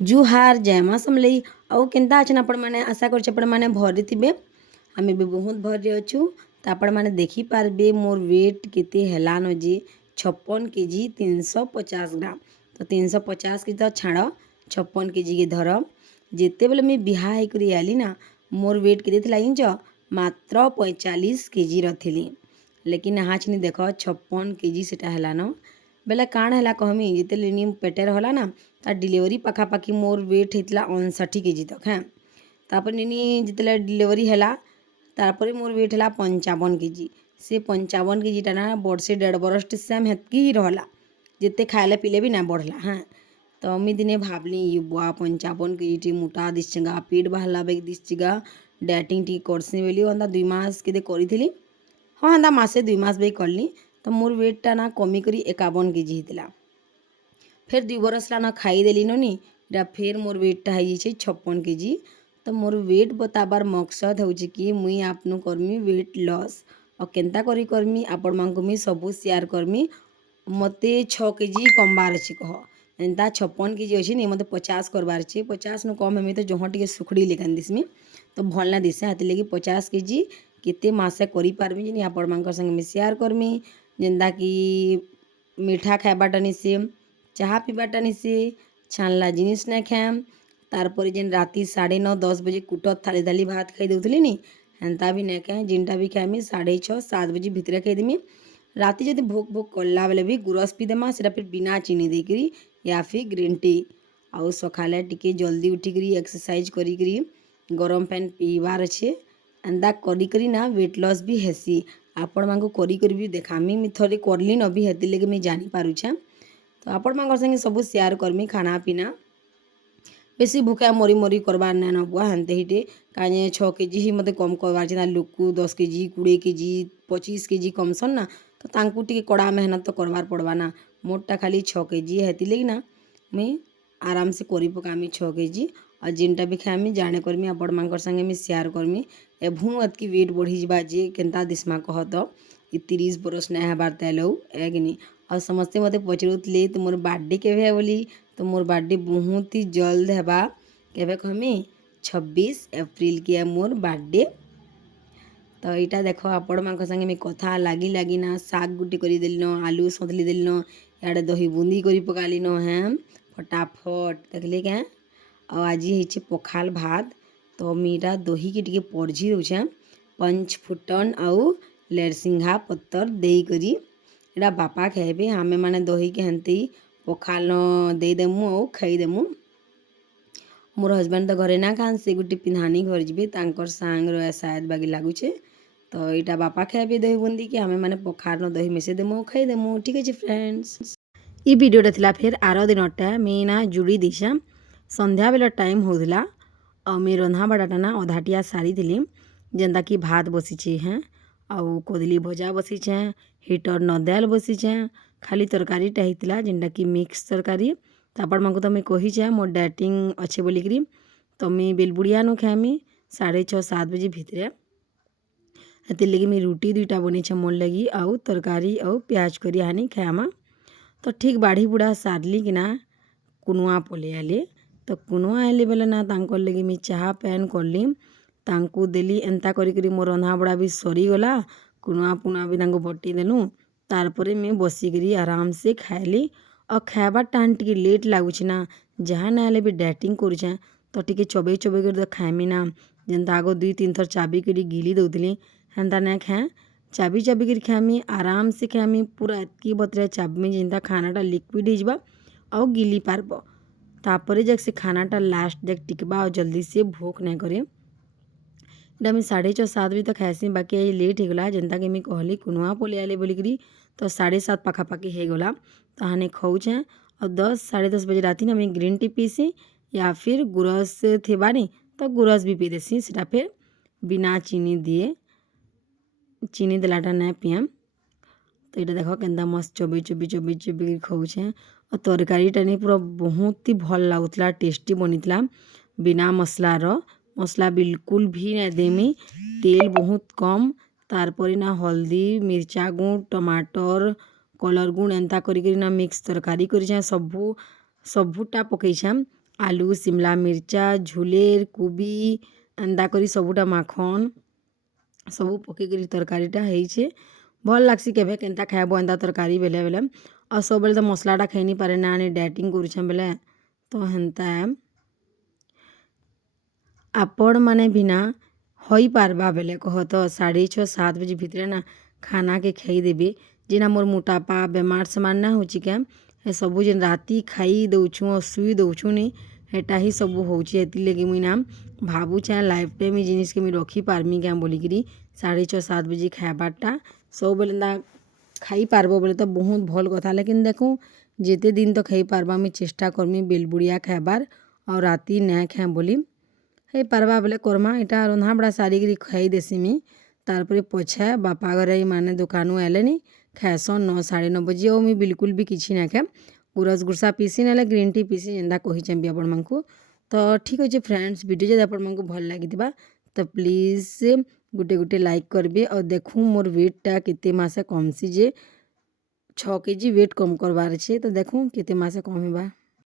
जुहार जय माँ समलई आउ केन्ता अछन आपण मैंने आशा कर आपण मैंने भरी थे आम भी बहुत भरी अच्छू तो आपण मैंने देखिपारे मोर वेट केते हेलान जे 56 kg 350 ग्राम तो 350 के तो छाड़ 56 kg के धर जिते बेले मुझे बिहा होकर आली ना मोर वेट के इंच मात्र 45 kg रही लेकिन आज नहीं देख 56 kg सेटा हेलान बेले काण है कहमी जिते पेटे रहला ना तार डिलीवरी पाखापाखि मोर वेट होता 59 kg तक हाँ तापर निनी जिते डिलीवरी है तापर मोर वेट है 55 kg से 55 kg टा ना वर्षे 1.5 वर्ष सेम हेतकी ही रहला जिते खाइले पीले भी ना बढ़ला हाँ तो मुझे दिने भावली ये बुआ 55 kg मोटा दिशगा पेट बाहरला बेग दिशगा डाइटिंग टी करसी बोली अंदा 2 मास के करी हाँ अंदा मासे 2 मास भी करली तो मोर वेट टा ना कमी करी 51 kg होता फिर 2 बरस ला ना खाईदेली नी इटा फिर मोर वेटा हो 56 kg तो मोर वेट बताबार मकसद हूँ कि मुई आपनु करमी वेट लॉस और केन्ता करी करमी आपण मानक मुई सबू शेयर करमी मते 6 kg कमबार अच्छी कह एंता 56 kg अच्छी नहीं मत 50 करबार अच्छे 50 नु कम हमें तो जहाँ टे सुखड़ी लेकिन दिसमी तो भल ना दिसे हाथी लगी 50 kg केते मासे करी पारमी जिनी आपण मानक संगे शेयर करमी जेंदा कि मीठा खाइबाटा निसे चाहा पीबाटा निसे छानला जिनिस ना खाएम तारपर जेन राति 9:30-10 बजे कुटत थाली थाली भात खाई देउथली नी हेन्ता भी नहीं खाए जिनटा भी खाएमी 6:30-7 बजे भितर खाईदेमी राति जब भोक भोक करला बेले भी गुरस पी देमा सेटा फिर बिना चीनी देकरी या फिर ग्रीन टी आउ सकाले टिके जल्दी उठिकरी एक्सरसाइज करी गरम पानी पीबार अच्छे एंदा करी ना वेट लॉस भी हेसी आपण मांको करी भी देखामी मी थोड़े करली न भी हेती लगे मैं जानी पारुछे तो आपण मांकर संगे सब शेयर करमी खाना पीना बेसी भूखा मरी मरी करबार ना न बुआ हेनते हिटे कहीं 6 kg ही मत कम करवार चाहिए लोक 10 kg 20 kg 25 kg कमसन ना तो तांकु टिके कड़ा मेहनत तो करवार पड़वा ना मोटा खाली 6 kg हेती लगी ना मुई आराम से करी पकामी 6 kg और जिनटा भी खाएमी जाने करमी आपण मांकर संगे मी शेयर करमी एभू एतकी वेट बढ़ी जा जे केन्ता दिसमा कह तो 30 बरस ना हेबार तैलौ एगनी और समस्ते मत पचरुतले तो मोर बर्थडे केवे बोली तो मोर बर्थडे बहुत ही जल्द हेबा केवे कहमी 26 एप्रिल की है मोर बर्थडे तो यहाँ देख आपण मान संगे मैं कथा लगी लगी ना शाग गुटी कर आलू सतली देलिन इड़े दही बुंदी कर पकालीन हैं फटाफट देखले क्या और आज है पखाल भात तो मीरा दही के टी परझी दूचे 5 फुटन आउ लेरसिंघा पत्तर देकरी इटा बापा खाइबे आमे माने दही के हेन्ते पखाल देदेमु और खाईदेमु मोर हजबैंड तो घरे ना खान से गोटे पिंधानी घर जी तांकर सांग रहा शायद बागी लगुचे तो यहाँ बापा खाइबे दही बुंदी के आमे माने पखाल न दही मिसेदेमु खाईदेमु ठीक है फ्रेंड्स ये वीडियोटा थिला फिर आर दिनटा मैं ना जुड़ी देशा संध्या बेला टाइम होता और मैं रंधा बड़ाटा ना अधाटिया सारी थी जेनता कि भात बसीचे हैं आउ कदली भजा बसीचे हीटर नदाल बसीचे खाली तरकारीटा होता जेनटा कि मिक्स तरकारी तो आपण मानक तो मुझे कहीचे मोर डाइटिंग अच्छे बोलिकी तो मुझे बेलबुड़िया नु खाएमी 6:30-7 बजे भितर हेतिर लगी मुझे रुटी 2टा बनीचे मोर लगी आउ तरकारी आउ प्याज करी हानि खाएमा तो ठीक बाढ़ी बुढ़ा सारली कि ना कुनुआ पले आले तो कुनुआ आइले बेले ना तांकर लगी मैं चाह पैन करली तांकु देली एंता करी मोर रंधा बड़ा भी सरीगला कुनुआ पुना भी तांको बटी देलु तारपरे मैं बसिकी आराम से खाइली और खाइबा टाइम टी लेट लगुच ना जहाँ ना भी डाइटिंग करुचे तो टी चबई चबई कर तो खाएमी ना जेनता आग 2-3 थर चाबी कर गिली दौली हेन्ता ना खाए चाबी चाबी कर खाएमी आराम से खाएमी पूरा एतकी बतरा चाबी जेनता खानाटा लिक्विड हो और गिली पारब तापर जब से खानाटा लास्ट जब टिकबा और जल्दी से भोक नहीं करे इटा मैं 6:30-7 बजे तक खाएसी बाकी ये लेट होगला जेनता कि मैं कहली कुनुआ पलि आले बोलिकी तो 7:30 पाखापाखि होगला तो हाने खाऊचे और 10-10:30 बजे राति ना मैं ग्रीन टी पीसी या फिर गुरस थे बानी तो गुरस भी पी देसी सीटा फिर बिना चीनी दिए चीनी देलाटा नहीं पियाम तो ये देख के मस्त चबई चबई चबई चबई खाऊचे और तरकारीटा नहीं पूरा बहुत ही भल लगुला टेस्टी बनीला बिना मसलार मसला बिल्कुल भी नहीं देमी तेल बहुत कम तारपर ना हल्दी मिर्चा गुण टमाटर कलर गुण एंता करी ना मिक्स तरकारी कर सबूटा पकईछा आलू शिमला मिर्चा झुलेर कोबी एंदा करी सबूटा माखन सबू पकईकरी तरकारीटा ହେଇଛେ भल लाग्सी केभे केन्ता खाइब एंता तरकारी बेले बेले और सब बेले तो मसलाटा खाई नहीं पारे ना डाइटिंग करुछें बेले तो हेन्ता आपण माने बिना हई पारबा बेले कह तो 6:30-7 बजे भितर ना खाना के खाई देबे जेना मोर मोटापा बेमार सेमार ना होची के हे सबू जेन राती खाई दउछु और सुई दउछु नी हेटा ही सबू होची एति लगी मुई ना भाबुछे लाइफ टाइम ई जिनिस के मुई रखी पारमी क्या बोलिकी 6:30-7 बजे खाइबारटा सब बेले ना खाई पारबो बोले तो बहुत भल कथा लेकिन देखो जेते दिन तो खाई पारबा मुई चेष्टा करमी बेलबुड़िया खाइबार और राती ना खाए बोली हे पारबा बेले करमा इटा रंधा बड़ा सारिकी खाई देसी मी तारपरे पछे बापा घरे माने दुकानु आलेनी खाएसन 9-9:30 बजे और मुई बिल्कुल भी किसी ना खाए गुरस गुरसा पीसी ना ग्रीन टी पीसी जेन्दा कहीचे भी आपण मानकु तो ठीक अच्छे फ्रेंड्स वीडियो जब आपण मानकु भल लगी तो प्लीज गुटे गुटे लाइक करबे और देखूँ मोर वेटटा केते मासे कमसी जे 6 kg वेट कम करवार छे तो देखूँ केते मासे कम होबा।